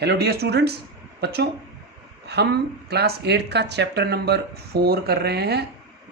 Hello dear students, बच्चों हम class 8 का चैप्टर नंबर 4 कर रहे हैं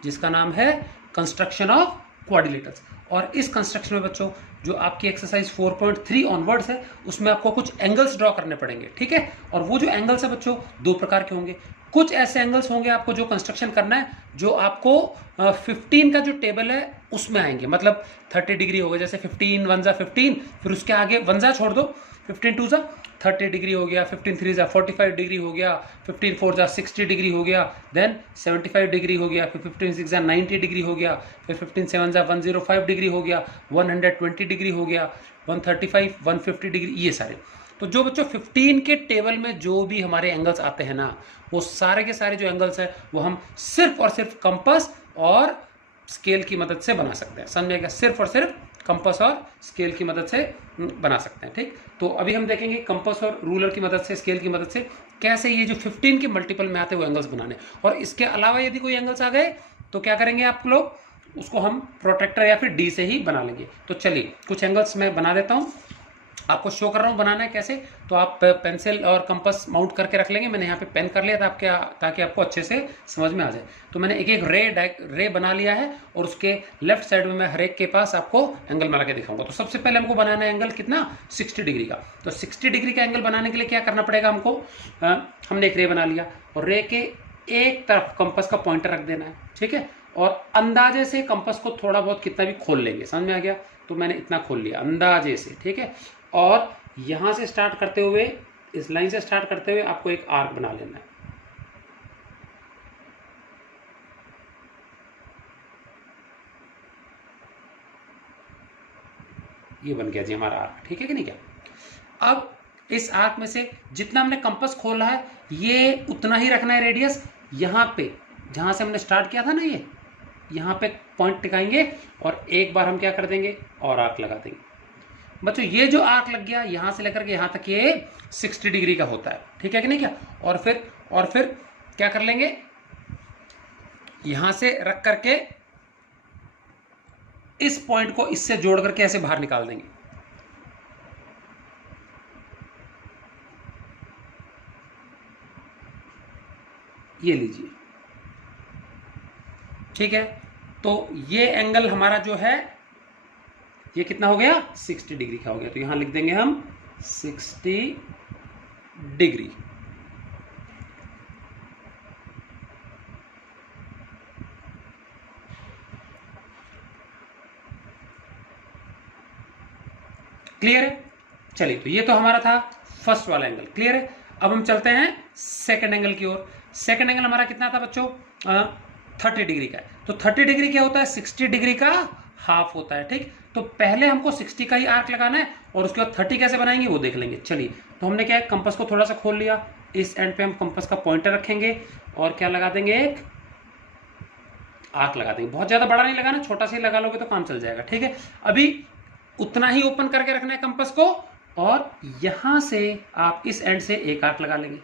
जिसका नाम है कंस्ट्रक्शन ऑफ क्वाड्रिलेटरल्स। और इस कंस्ट्रक्शन में बच्चों जो आपकी एक्सरसाइज 4.3 ऑनवर्ड्स है उसमें आपको कुछ एंगल्स ड्रॉ करने पड़ेंगे, ठीक है। और वो जो एंगल्स है बच्चों दो प्रकार के होंगे। कुछ ऐसे एंगल्स होंगे आपको जो कंस्ट्रक्शन करना है जो आपको 15 का जो टेबल है उसमें आएंगे, मतलब 30 डिग्री हो गया, जैसे 15 वन जा 15, फिर उसके आगे वन जा छोड़ दो, 15 टू जा 30 डिग्री हो गया, 15 थ्री जा 45 डिग्री हो गया, 15 फोर जा 60 डिग्री हो गया, देन 75 डिग्री हो गया, फिर 15 सिक्स जा 90 डिग्री हो गया, फिर 15 सेवन जा 105 डिग्री हो गया, 120 डिग्री हो गया, 135 150 डिग्री, ये सारे। तो जो बच्चों 15 के टेबल में जो भी हमारे एंगल्स आते हैं ना, वो सारे के सारे जो एंगल्स हैं वो हम सिर्फ और सिर्फ कंपास और स्केल की मदद से बना सकते हैं। समझ में गया? सिर्फ और सिर्फ कंपास और स्केल की मदद से बना सकते हैं, ठीक। तो अभी हम देखेंगे कंपास और रूलर की मदद से, स्केल की मदद से कैसे ये जो 15 के मल्टीपल में आते हैं वो एंगल्स बनाने। और इसके अलावा यदि कोई एंगल्स आ गए तो क्या करेंगे आप लोग, उसको हम प्रोट्रैक्टर या फिर डी से ही बना लेंगे। तो चलिए कुछ एंगल्स मैं बना देता हूँ, आपको शो कर रहा हूँ बनाना है कैसे। तो आप पेंसिल और कंपास माउंट करके रख लेंगे। मैंने यहाँ पे पेन कर लिया था ताकि आपको अच्छे से समझ में आ जाए। तो मैंने एक एक रे बना लिया है और उसके लेफ्ट साइड में मैं हर एक के पास आपको एंगल बना के दिखाऊंगा। तो सबसे पहले हमको बनाना है एंगल कितना, 60 डिग्री का। तो 60 डिग्री का एंगल बनाने के लिए क्या करना पड़ेगा हमको, हमने एक रे बना लिया और रे के एक तरफ कंपास का पॉइंटर रख देना है, ठीक है। और अंदाजे से कंपास को थोड़ा बहुत कितना भी खोल लेंगे, समझ में आ गया। तो मैंने इतना खोल लिया अंदाजे से, ठीक है। और यहां से स्टार्ट करते हुए, इस लाइन से स्टार्ट करते हुए आपको एक आर्क बना लेना है। ये बन गया जी हमारा आर्क, ठीक है कि नहीं क्या। अब इस आर्क में से जितना हमने कंपास खोला है ये उतना ही रखना है रेडियस। यहां पे जहां से हमने स्टार्ट किया था ना, ये यहां पे पॉइंट टिकाएंगे और एक बार हम क्या कर देंगे और आर्क लगा देंगे। बच्चों ये जो आर्क लग गया यहां से लेकर के यहां तक ये 60 डिग्री का होता है, ठीक है कि नहीं क्या। और फिर क्या कर लेंगे, यहां से रख करके इस पॉइंट को इससे जोड़ करके ऐसे बाहर निकाल देंगे। ये लीजिए, ठीक है। तो ये एंगल हमारा जो है ये कितना हो गया, 60 डिग्री का हो गया। तो यहां लिख देंगे हम 60 डिग्री। क्लियर है? चलिए, तो ये तो हमारा था फर्स्ट वाला एंगल, क्लियर है। अब हम चलते हैं सेकंड एंगल की ओर। सेकंड एंगल हमारा कितना था बच्चों, 30 डिग्री का है। तो 30 डिग्री क्या होता है, 60 डिग्री का हाफ होता है, ठीक। तो पहले हमको 60 का ही आर्क लगाना है और उसके बाद 30 कैसे बनाएंगे वो देख लेंगे। चलिए, तो हमने क्या है, कंपास को थोड़ा सा खोल लिया, इस एंड पे हम कंपास का पॉइंटर रखेंगे और क्या लगा देंगे, एक आर्क लगा देंगे। बहुत ज्यादा बड़ा नहीं लगाना, छोटा सा ही लगा लोगे तो काम चल जाएगा, ठीक है। अभी उतना ही ओपन करके रखना है कंपास को और यहां से आप इस एंड से एक आर्क लगा लेंगे।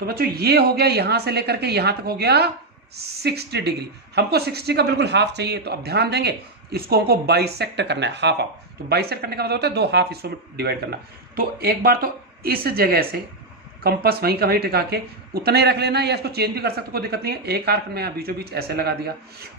तो बच्चों ये हो गया, यहां से लेकर के यहां तक हो गया 60 डिग्री। हमको 60 का बिल्कुल हाफ चाहिए। तो अब ध्यान देंगे, इसको हमको बाइसेक्ट करना है, हाफ हाफ। तो बाइसेक्ट करने का मतलब होता है दो हाफ हिस्सों में डिवाइड करना। तो एक बार तो इस जगह से कंपास वहीं का वहीं टिका के उतना ही रख लेना, या इसको चेंज भी कर सकते, कोई दिक्कत नहीं है। एक आर्क में बीचों बीच ऐसे लगा दिया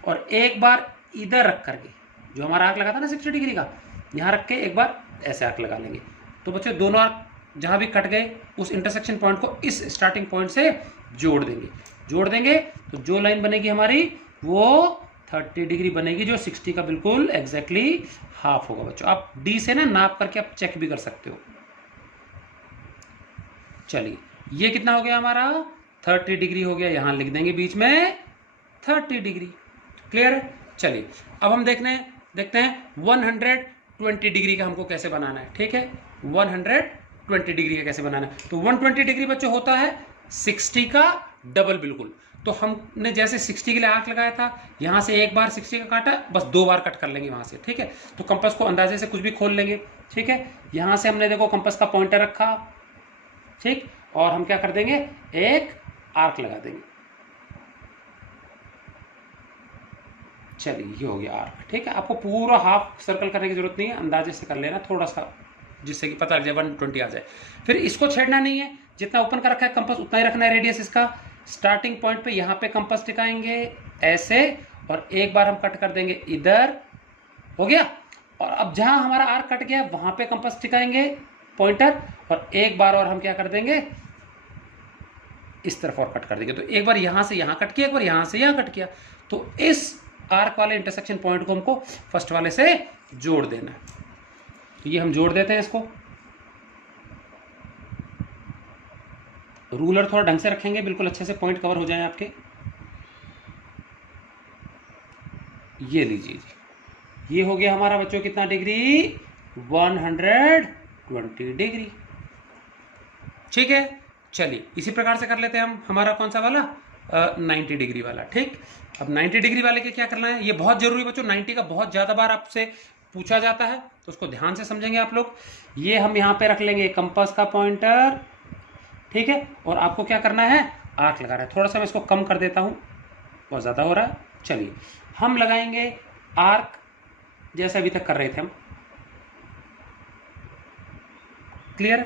और एक बार इधर रख करके जो हमारा आर्क लगा था ना 60 डिग्री का, यहां रख के एक बार ऐसे आर्क लगा लेंगे। तो बच्चों दोनों आर्क जहां भी कट गए उस इंटरसेक्शन पॉइंट को इस स्टार्टिंग पॉइंट से जोड़ देंगे। तो जो लाइन बनेगी हमारी वो 30 डिग्री बनेगी, जो 60 का बिल्कुल एग्जैक्टली हाफ होगा। बच्चों आप डी से ना नाप करके आप चेक भी कर सकते हो। चलिए, ये कितना हो गया हमारा, 30 डिग्री हो गया। यहां लिख देंगे बीच में 30 डिग्री, क्लियर है। चलिए, अब हम देखते हैं 120 डिग्री का हमको कैसे बनाना है, ठीक है। 120 डिग्री का कैसे बनाना है। तो 120 डिग्री बच्चों होता है 60 का डबल बिल्कुल। तो हमने जैसे 60 के लिए आर्क लगाया था, यहां से एक बार 60 का काटा, बस दो बार कट कर लेंगे वहां से, ठीक है। तो कंपास को अंदाजे से कुछ भी खोल लेंगे, ठीक है। यहां से हमने देखो कंपास का पॉइंटर रखा, ठीक, और हम क्या कर देंगे, एक आर्क लगा देंगे। चलिए, ये हो गया आर्क, ठीक है। आपको पूरा हाफ सर्कल करने की जरूरत नहीं है, अंदाजे से कर लेना थोड़ा सा, जिससे कि पता लग जाए 120 आ जाए। फिर इसको छेड़ना नहीं है, जितना ओपन कर रखा है कंपास उतना ही रखना है रेडियस इसका। स्टार्टिंग पॉइंट पे यहाँ पे कंपास टिकाएंगे ऐसे, और एक बार हम कट कर देंगे इधर, हो गया। और अब जहां हमारा आर्क कट गया वहां पे कंपास टिकाएंगे पॉइंटर, और एक बार और हम क्या कर देंगे, इस तरफ और कट कर देंगे। तो एक बार यहां से यहां कट किया, एक बार यहां से यहां कट किया, तो इस आर्क वाले इंटरसेक्शन पॉइंट को हमको फर्स्ट वाले से जोड़ देना है। तो ये हम जोड़ देते हैं इसको। रूलर थोड़ा ढंग से रखेंगे, बिल्कुल अच्छे से पॉइंट कवर हो जाए आपके। ये लीजिए जी, ये हो गया हमारा बच्चों कितना डिग्री, 120 डिग्री। ठीक है, चलिए इसी प्रकार से कर लेते हैं हम हमारा कौन सा वाला, 90 डिग्री वाला। ठीक, अब 90 डिग्री वाले के क्या करना है, ये बहुत जरूरी बच्चों, 90 का बहुत ज्यादा बार आपसे पूछा जाता है, तो उसको ध्यान से समझेंगे आप लोग। ये हम यहाँ पे रख लेंगे कंपास का पॉइंटर, ठीक है, और आपको क्या करना है, आर्क लगाना है। थोड़ा सा मैं इसको कम कर देता हूँ, बहुत ज्यादा हो रहा है। चलिए हम लगाएंगे आर्क जैसे अभी तक कर रहे थे हम। क्लियर,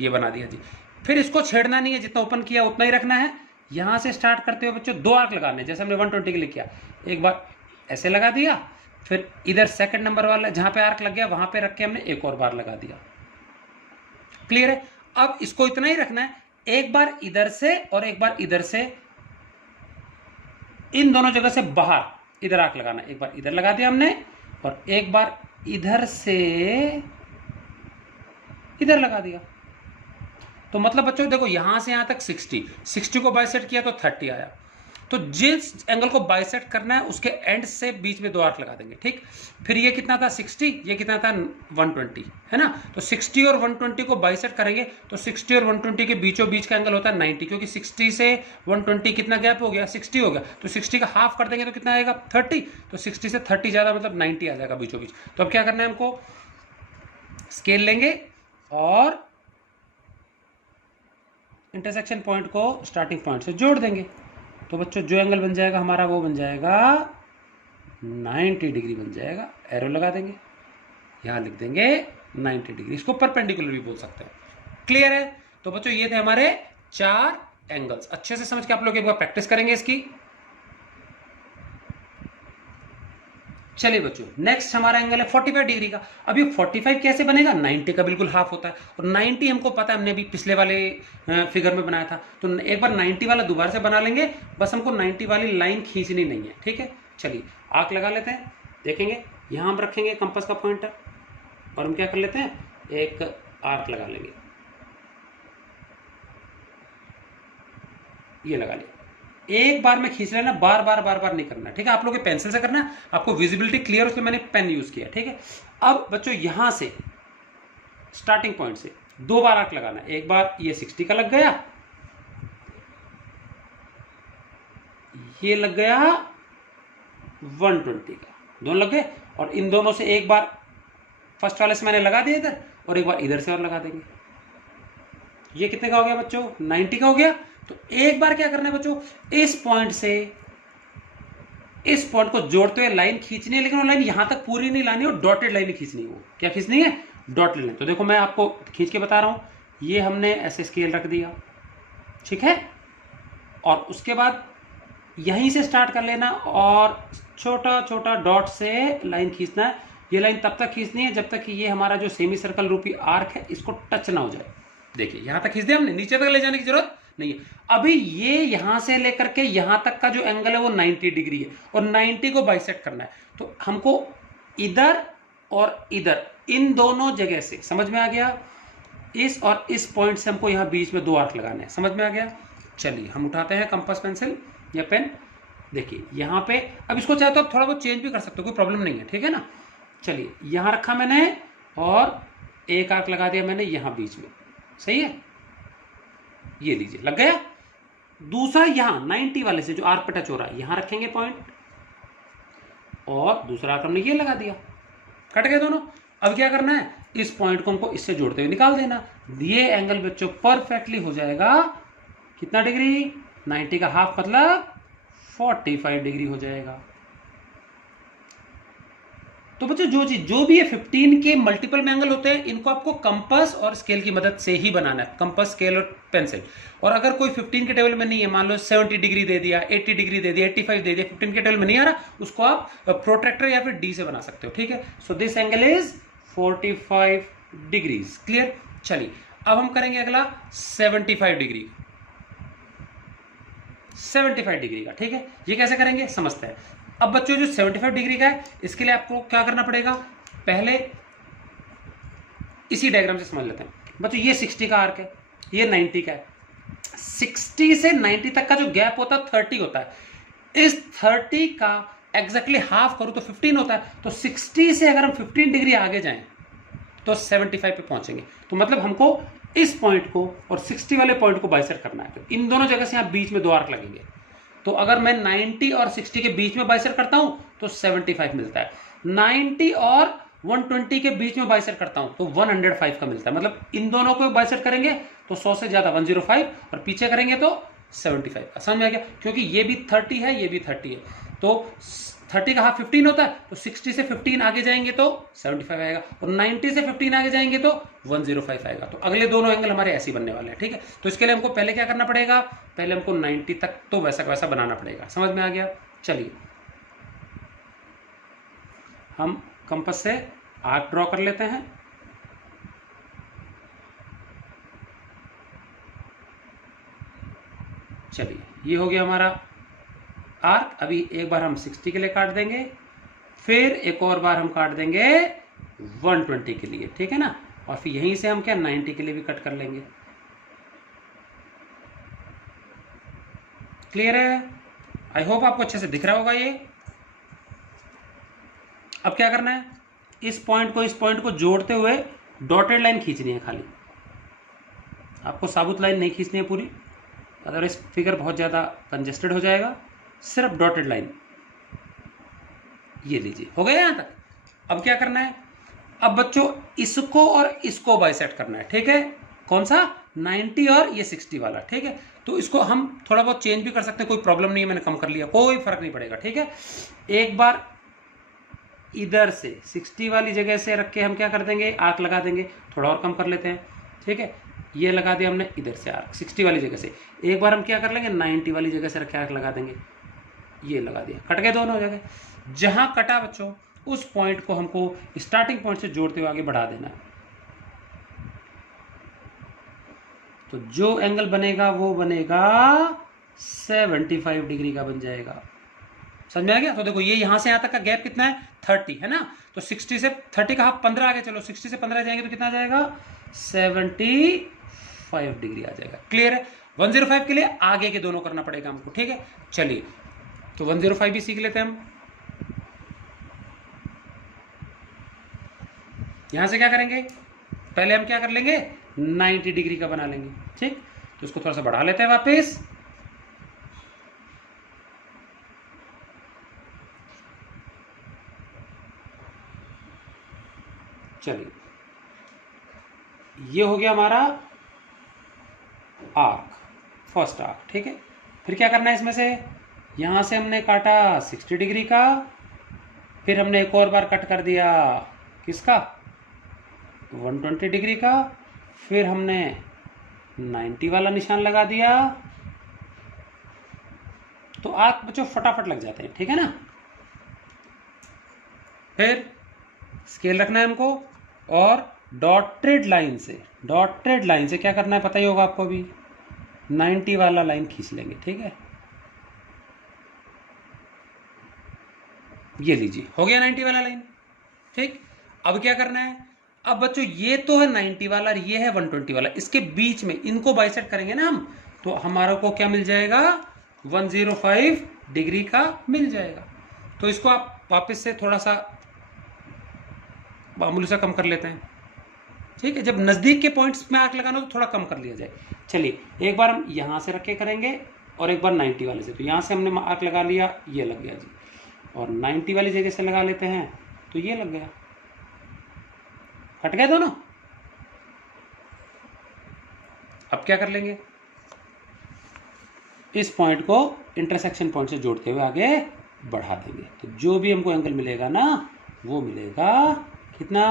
ये बना दिया जी। फिर इसको छेड़ना नहीं है, जितना ओपन किया उतना ही रखना है। यहां से स्टार्ट करते हुए बच्चों 2 आर्क लगाने, जैसे हमने 120 के लिए किया, एक बार ऐसे लगा दिया, फिर इधर सेकंड नंबर वाला जहां पे आर्क लग गया वहां पे रख के हमने एक और बार लगा दिया। क्लियर है, अब इसको इतना ही रखना है, एक बार इधर से और एक बार इधर से, इन दोनों जगह से बाहर इधर आर्क लगाना। एक बार इधर लगा दिया हमने, और एक बार इधर से इधर लगा दिया। तो मतलब बच्चों देखो यहां से यहां तक 60 को बाइसेक्ट किया तो 30 आया। तो जिस एंगल को बाइसेक्ट करना है उसके एंड से बीच में 2 आर्क लगा देंगे। ठीक, फिर ये कितना था 60, ये कितना था 120, है ना। तो 60 और 120 को बाइसेक्ट करेंगे तो 60 और 120 के बीचों बीच का एंगल होता है 90, क्योंकि 60 से 120 कितना गैप हो गया, 60 हो गया। तो 60 का हाफ कर देंगे तो कितना आएगा 30, तो 60 से 30 ज्यादा मतलब 90 आ जाएगा बीचों बीच। तो अब क्या करना है, हमको स्केल लेंगे और इंटरसेक्शन पॉइंट को स्टार्टिंग पॉइंट से जोड़ देंगे। तो बच्चों जो एंगल बन जाएगा हमारा वो बन जाएगा 90 डिग्री बन जाएगा। एरो लगा देंगे, यहां लिख देंगे 90 डिग्री, इसको परपेंडिकुलर भी बोल सकते हैं। क्लियर है, तो बच्चों ये थे हमारे 4 एंगल्स। अच्छे से समझ के आप लोग एक बार प्रैक्टिस करेंगे इसकी। चलिए बच्चों नेक्स्ट हमारा एंगल है 45 डिग्री का। अब ये 45 कैसे बनेगा, 90 का बिल्कुल हाफ होता है, और 90 हमको पता है, हमने अभी पिछले वाले फिगर में बनाया था। तो एक बार 90 वाला दोबारा से बना लेंगे, बस हमको 90 वाली लाइन खींचनी नहीं है। ठीक है, चलिए आर्क लगा लेते हैं। देखेंगे यहां हम रखेंगे कंपास का पॉइंटर, और हम क्या कर लेते हैं, एक आर्क लगा लेंगे, ये लगा लिया। एक बार में खींच लेना, बार बार नहीं करना। ठीक है, आप लोग पेंसिल से करना, आपको विजिबिलिटी क्लियर, उसमें मैंने पेन यूज किया। ठीक है, अब बच्चों यहां से स्टार्टिंग पॉइंट से 2 बार आर्क लगाना। एक बार ये 60 का लग गया, ये लग गया 120 का, दोनों लग गए। और इन दोनों से एक बार फर्स्ट वाले से मैंने लगा दिया इधर, और एक बार इधर से और लगा देंगे। ये कितने का हो गया बच्चों, 90 का हो गया। तो एक बार क्या करना है बच्चों, इस पॉइंट से इस पॉइंट को जोड़ते हुए लाइन खींचनी है, लेकिन वो लाइन यहां तक पूरी नहीं लानी, और डॉटेड लाइन खींचनी है। वो क्या खींचनी है, डॉटेड लाइन। तो देखो मैं आपको खींच के बता रहा हूं, ये हमने ऐसे स्केल रख दिया, ठीक है, और उसके बाद यहीं से स्टार्ट कर लेना, और छोटा छोटा डॉट से लाइन खींचना है। ये लाइन तब तक खींचनी है जब तक कि ये हमारा जो सेमी सर्कल रूपी आर्क है इसको टच ना हो जाए। देखिए यहां तक खींच दिया हमने, नीचे तक ले जाने की जरूरत नहीं है। अभी ये यहां से लेकर के यहां तक का जो एंगल है वो 90 डिग्री है, और 90 को बाइसेक्ट करना है। तो हमको इधर और इधर इन दोनों जगह से, समझ में आ गया, इस और इस पॉइंट से हमको यहां बीच में 2 आर्क लगाने हैं। समझ में आ गया, चलिए हम उठाते हैं कंपास पेंसिल या पेन। देखिए यहां पे, अब इसको चाहे तो आप थोड़ा बहुत चेंज भी कर सकते हो, कोई प्रॉब्लम नहीं है। ठीक है ना, चलिए यहां रखा मैंने, और एक आर्क लगा दिया मैंने यहां बीच में, सही है, ये लीजिए लग गया। दूसरा यहां 90 वाले से जो आर्क पे टच हो रहा है यहां रखेंगे पॉइंट, और दूसरा आर्क हमने ये लगा दिया, कट गए दोनों। अब क्या करना है, इस पॉइंट को हमको इससे जोड़ते हुए निकाल देना। ये एंगल बच्चों परफेक्टली हो जाएगा कितना डिग्री, 90 का हाफ मतलब 45 डिग्री हो जाएगा। तो बच्चों जो भी ये 15 के मल्टीपल में एंगल होते हैं, इनको आपको कंपास और स्केल की मदद से ही बनाना है, कंपास, स्केल और पेंसिल। और अगर कोई 15 के टेबल में नहीं है, मान लो 70 डिग्री दे दिया, 80 डिग्री दे दिया, 85 दे दिया, 15 के टेबल में नहीं आ रहा, उसको आप प्रोट्रैक्टर या फिर डी से बना सकते हो, ठीक है। So this angle is 45 degrees. Clear. चलिए अब हम करेंगे अगला 75 डिग्री, 75 डिग्री का, ठीक है। ये कैसे करेंगे समझते हैं। अब बच्चों जो 75 डिग्री का है, इसके लिए आपको क्या करना पड़ेगा, पहले इसी डायग्राम से समझ लेते हैं बच्चों। ये 60 का आर्क है, ये 90 का है। 60 से 90 तक का जो गैप होता है 30 होता है। इस 30 का एग्जैक्टली हाफ करूं तो 15 होता है। तो 60 से अगर हम 15 डिग्री आगे जाएं तो 75 पे पहुंचेंगे। तो मतलब हमको इस पॉइंट को और 60 वाले पॉइंट को बाइसेक्ट करना है। तो इन दोनों जगह से यहां बीच में दो आर्क लगेंगे। तो अगर मैं 90 और 60 के बीच में बाइसेक्ट करता हूं तो 75 मिलता है। 90 और 120 के बीच में बाइसेक्ट करता हूं तो 105 का मिलता है। मतलब इन दोनों को बाइसेक्ट करेंगे तो 100 से ज्यादा 105, और पीछे करेंगे तो 75 का। समझ में आ गया? क्योंकि ये भी 30 है, ये भी 30 है, तो 30 का हाफ 15 होता है। तो 60 से 15 आगे जाएंगे तो 75 आएगा, और 90 से 15 आगे जाएंगे तो 105 आएगा। तो अगले दोनों एंगल हमारे ऐसे ही बनने वाले हैं, ठीक है। तो इसके लिए हमको पहले क्या करना पड़ेगा, पहले हमको 90 तक तो वैसा वैसा बनाना पड़ेगा। समझ में आ गया? चलिए हम कंपास से आर्क ड्रॉ कर लेते हैं। चलिए ये हो गया हमारा आर्क। अभी एक बार हम 60 के लिए काट देंगे, फिर एक और बार हम काट देंगे 120 के लिए, ठीक है ना। और फिर यहीं से हम क्या 90 के लिए भी कट कर लेंगे। क्लियर है? आई होप आपको अच्छे से दिख रहा होगा ये। अब क्या करना है, इस पॉइंट को जोड़ते हुए डॉटेड लाइन खींचनी है खाली। आपको साबुत लाइन नहीं खींचनी है पूरी, अदरवाइज फिगर बहुत ज़्यादा कंजेस्टेड हो जाएगा। सिर्फ डॉटेड लाइन, ये लीजिए, हो गया यहां तक। अब क्या करना है, अब बच्चों इसको और इसको बाइसेक्ट करना है, ठीक है। कौन सा? 90 और ये 60 वाला, ठीक है। तो इसको हम थोड़ा बहुत चेंज भी कर सकते हैं, कोई प्रॉब्लम नहीं है, मैंने कम कर लिया, कोई फर्क नहीं पड़ेगा, ठीक है। एक बार इधर से 60 वाली जगह से रख के हम क्या कर देंगे, आर्क लगा देंगे। थोड़ा और कम कर लेते हैं, ठीक है। ये लगा दिया हमने इधर से आर्क 60 वाली जगह से। एक बार हम क्या कर लेंगे, 90 वाली जगह से रख के आर्क लगा देंगे। ये लगा दिया, कट गए दोनों जगह। जहां कटा बच्चों उस पॉइंट को हमको स्टार्टिंग पॉइंट से जोड़ते हुए आगे बढ़ा देना है। तो जो एंगल बनेगा वो बनेगा 75 डिग्री का बन जाएगा। समझ में आ गया? तो देखो ये यहां से यहां तक का गैप कितना है, 30 है ना। तो 60 से 30 का हाफ 15 आगे चलो, 60 से 15 जाएंगे तो कितना आ जाएगा, 75 डिग्री आ जाएगा। क्लियर है? 105 के लिए आगे के दोनों करना पड़ेगा हमको, ठीक है। चलिए तो 105 भी सीख लेते हैं हम। यहां से क्या करेंगे, पहले हम क्या कर लेंगे, 90 डिग्री का बना लेंगे, ठीक। तो इसको थोड़ा सा बढ़ा लेते हैं वापस। चलिए ये हो गया हमारा आर्क, फर्स्ट आर्क, ठीक है। फिर क्या करना है, इसमें से यहां से हमने काटा 60 डिग्री का, फिर हमने एक और बार कट कर दिया किसका, 120 डिग्री का, फिर हमने 90 वाला निशान लगा दिया। तो आर्क बच्चों फटाफट लग जाते हैं, ठीक है ना। फिर स्केल रखना है हमको, और डॉटेड लाइन से क्या करना है पता ही होगा आपको भी, 90 वाला लाइन खींच लेंगे, ठीक है। ये लीजिए, हो गया 90 वाला लाइन, ठीक। अब क्या करना है, अब बच्चों ये तो है 90 वाला और ये है 120 वाला, इसके बीच में इनको बाइसेक्ट करेंगे ना हम, तो हमारा को क्या मिल जाएगा, 105 डिग्री का मिल जाएगा। तो इसको आप वापस से थोड़ा सा मामूली सा कम कर लेते हैं, ठीक है। जब नजदीक के पॉइंट्स में आर्क लगाना हो तो थोड़ा कम कर लिया जाए। चलिए एक बार हम यहां से रख के करेंगे और एक बार 90 वाले से। तो यहां से हमने आर्क लगा लिया, ये लग गया जी, और 90 वाली जगह से लगा लेते हैं तो ये लग गया, कट गए दोनों। अब क्या कर लेंगे, इस पॉइंट को इंटरसेक्शन पॉइंट से जोड़ते हुए आगे बढ़ा देंगे। तो जो भी हमको एंगल मिलेगा ना वो मिलेगा कितना,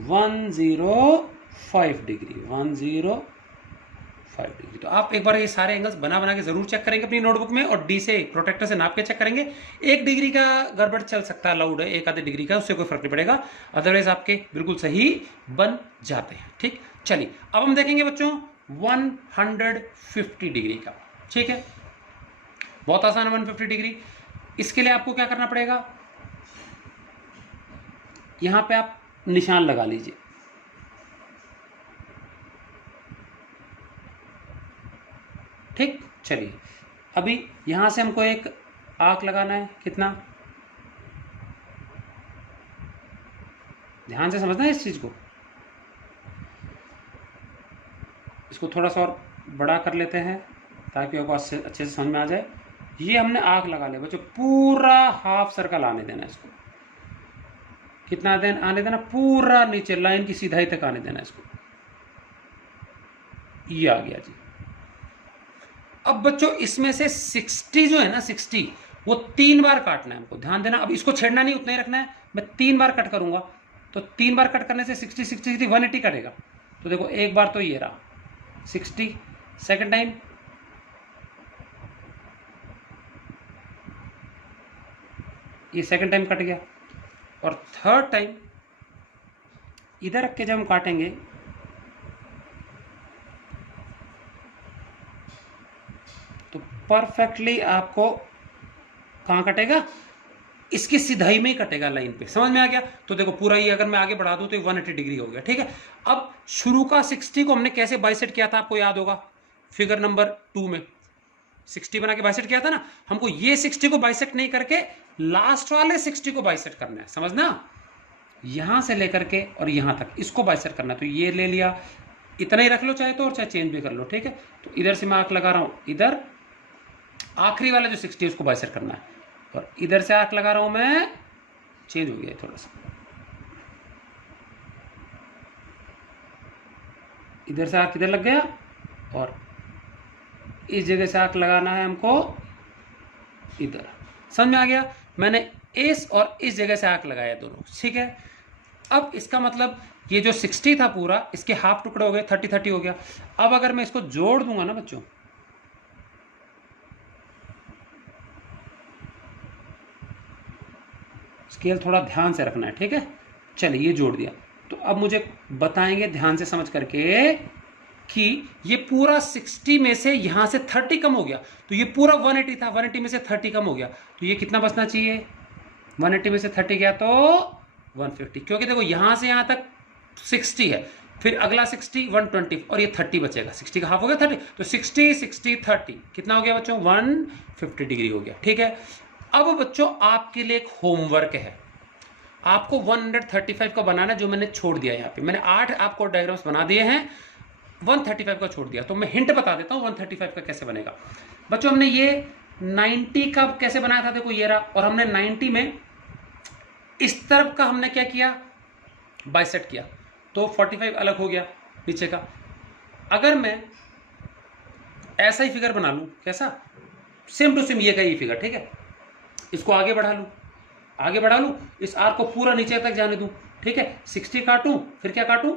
105 डिग्री, 105 डिग्री। तो आप एक बार ये सारे एंगल्स बना बना के जरूर चेक करेंगे अपनी नोटबुक में, और डी से प्रोटेक्टर से नाप के चेक करेंगे। 1 डिग्री का गड़बड़ चल सकता है, अलाउड है, 1 आधे डिग्री का, उससे कोई फर्क नहीं पड़ेगा, अदरवाइज आपके बिल्कुल सही बन जाते हैं। ठीक, चलिए अब हम देखेंगे बच्चों 150 डिग्री का। ठीक है, बहुत आसान है 150 डिग्री। इसके लिए आपको क्या करना पड़ेगा, यहां पे आप निशान लगा लीजिए। ठीक, चलिए अभी यहां से हमको एक आर्क लगाना है, कितना, ध्यान से समझना है इस चीज को। इसको थोड़ा सा और बड़ा कर लेते हैं ताकि आपको अच्छे से समझ में आ जाए। ये हमने आर्क लगा लिया बच्चों, पूरा हाफ सर्कल आने देना इसको। कितना आने देना, पूरा नीचे लाइन की सीधाई तक आने देना इसको। ये आ गया जी। अब बच्चों इसमें से 60 जो है ना, 60 वो 3 बार काटना है हमको, ध्यान देना। अब इसको छेड़ना नहीं, उतना ही रखना है। मैं 3 बार कट करूंगा, तो 3 बार कट करने से 60 60 60 180 कटेगा। तो देखो एक बार तो ये रहा 60, सेकंड टाइम ये सेकंड टाइम कट गया, और थर्ड टाइम इधर रख के जब हम काटेंगे तो परफेक्टली आपको कहां कटेगा, इसकी सिधाई में ही कटेगा, लाइन पे। समझ में आ गया? तो देखो पूरा ये अगर मैं आगे बढ़ा दूं तो 180 डिग्री हो गया। ठीक है, अब शुरू का 60 को हमने कैसे बाइसेट किया था, आपको याद होगा, फिगर नंबर 2 में 60 बना के बाइसेट किया था ना। हमको ये 60 को बाइसेट नहीं करके लास्ट वाले 60 को बाइसेट करना है, समझना, यहां से लेकर के और यहां तक इसको बाइसेट करना है। तो ये ले लिया, इतना ही रख लो चाहे तो, और चाहे चेंज भी कर लो। ठीक है, तो इधर से मैं आंख लगा रहा हूं, इधर आखिरी वाला जो 60 है उसको बाइसेट करना है, और इधर से आंख लगा रहा हूं मैं, चेंज हो गया थोड़ा सा, इधर से आंख इधर लग गया, और इस जगह से आंख लगाना है हमको इधर। समझ में आ गया? मैंने इस और इस जगह से आंख लगाया दोनों। ठीक है, अब इसका मतलब ये जो 60 था पूरा, इसके हाफ टुकड़े हो गए, 30 30 हो गया। अब अगर मैं इसको जोड़ दूंगा ना बच्चों, स्केल थोड़ा ध्यान से रखना है। ठीक है, चलिए ये जोड़ दिया। तो अब मुझे बताएंगे ध्यान से समझ करके कि ये पूरा 60 में से यहां से 30 कम हो गया, तो ये पूरा 180 था, 180 में से 30 कम हो गया, तो ये कितना बचना चाहिए, 180 में से 30 गया तो 150। क्योंकि देखो यहां से यहां तक 60 है, फिर अगला 60 120, और ये 30 बचेगा, 60 का हाफ हो गया 30, तो 60 60 30 कितना हो गया बच्चों, 150 डिग्री हो गया। ठीक है, अब बच्चों आपके लिए एक होमवर्क है, आपको 135 का बनाना, जो मैंने छोड़ दिया यहाँ पे। मैंने 8 आपको डायग्राम्स बना दिए हैं, 135 का छोड़ दिया। तो मैं हिंट बता देता हूँ 135 का कैसे बनेगा। बच्चों हमने ये 90 का कैसे बनाया था, देखो ये रहा, और हमने 90 में इस तरफ का हमने क्या किया, बाइसेट किया, तो 45 अलग हो गया नीचे का। अगर मैं ऐसा ही फिगर बना लूं, कैसा, सेम टू सेम ये का ये फिगर, ठीक है, इसको आगे बढ़ा लूं, आगे बढ़ा लूं, इस आर्क को पूरा नीचे तक जाने दूं। ठीक है, 60 काटूं, फिर क्या काटूं,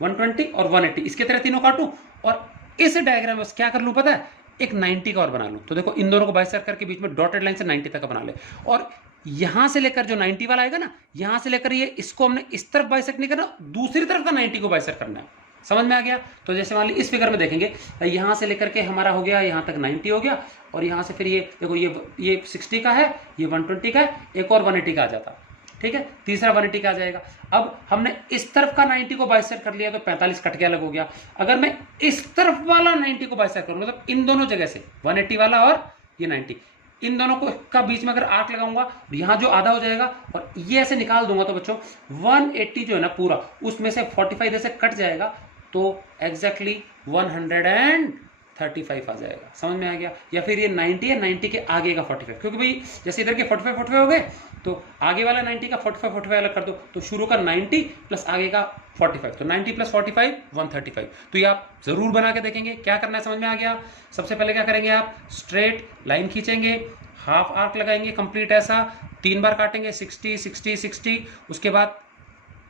120 और 180, इसके तरह तीनों काटूं, और इस डायग्राम में क्या कर लूं पता है, एक 90 का और बना लूं। तो देखो इन दोनों को बाइसेक्ट करके बीच में डॉटेड लाइन से 90 तक का बना ले, और यहां से लेकर जो 90 वाला आएगा ना, यहां से लेकर ये, इसको हमने इस तरफ बाइसेक्ट नहीं करना, दूसरी तरफ का 90 को बाइसेक्ट करना है। समझ में आ गया? तो जैसे मान ली इस फिगर में देखेंगे, यहां से लेकर के हमारा हो गया यहां तक 90 हो गया, और यहां से फिर ये देखो ये 60 का है, ये 120 का है, एक और 180 का आ जाता। ठीक है, तीसरा 180 का आ जाएगा। अब हमने इस तरफ का 90 को बाइसेक्ट कर लिया, तो 45 कट के अलग हो गया। अगर मैं इस तरफ वाला 90 को बाइसेक्ट करूंगा, मतलब इन दोनों जगह से 180 वाला और ये 90, इन दोनों को का बीच में अगर आर्क लगाऊंगा, यहां जो आधा हो जाएगा और ये ऐसे निकाल दूंगा, तो बच्चों 180 जो है ना पूरा, उसमें से 45 ऐसे कट जाएगा, तो एग्जैक्टली 135 आ जाएगा। समझ में आ गया? या फिर ये 90 है, 90 के आगे का 45, क्योंकि भाई जैसे इधर के 45 हो गए, तो आगे वाला 90 का 45 अलग कर दो, तो शुरू का 90 प्लस आगे का 45, तो 90 प्लस 45 135। तो ये आप जरूर बना के देखेंगे। क्या करना है समझ में आ गया? सबसे पहले क्या करेंगे, आप स्ट्रेट लाइन खींचेंगे, हाफ आर्क लगाएंगे कंप्लीट ऐसा, 3 बार काटेंगे 60 60 60, उसके बाद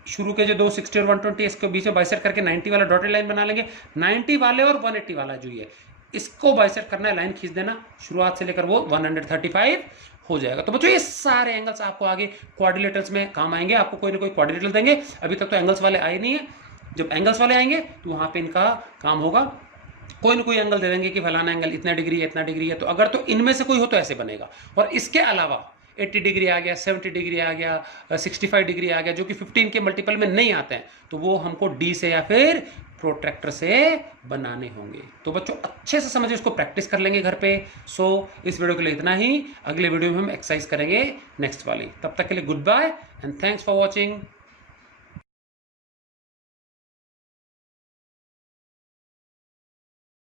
शुरू के जो दो 60 और 120 इसके बीच में बाइसेक्ट करके 90 वाला डॉटेड लाइन बना लेंगे। 90 वाले और 180 वाला जो ये इसको बाइसेक्ट करना है, लाइन खींच देना शुरुआत से लेकर वो 135 हो जाएगा। तो बच्चों ये सारे एंगल्स आपको आगे क्वाड्रिलेटरल्स में काम आएंगे, आपको कोई ना कोई क्वाड्रिलेटरल देंगे। अभी तक तो एंगल्स वाले आए नहीं है, जब एंगल्स वाले आएंगे तो वहां पे इनका काम होगा, कोई ना कोई एंगल दे देंगे कि फलाना एंगल इतना डिग्री है इतना डिग्री है। तो अगर तो इनमें से कोई हो तो ऐसे बनेगा, और इसके अलावा 80 डिग्री आ गया, 70 डिग्री आ गया, 65 डिग्री आ गया, जो कि 15 के मल्टीपल में नहीं आते हैं, तो वो हमको डी से या फिर प्रोट्रैक्टर से बनाने होंगे। तो बच्चों अच्छे से समझिए, इसको प्रैक्टिस कर लेंगे घर पे। सो इस वीडियो के लिए इतना ही, अगले वीडियो में हम एक्सरसाइज करेंगे नेक्स्ट वाली। तब तक के लिए goodbye and thanks for watching.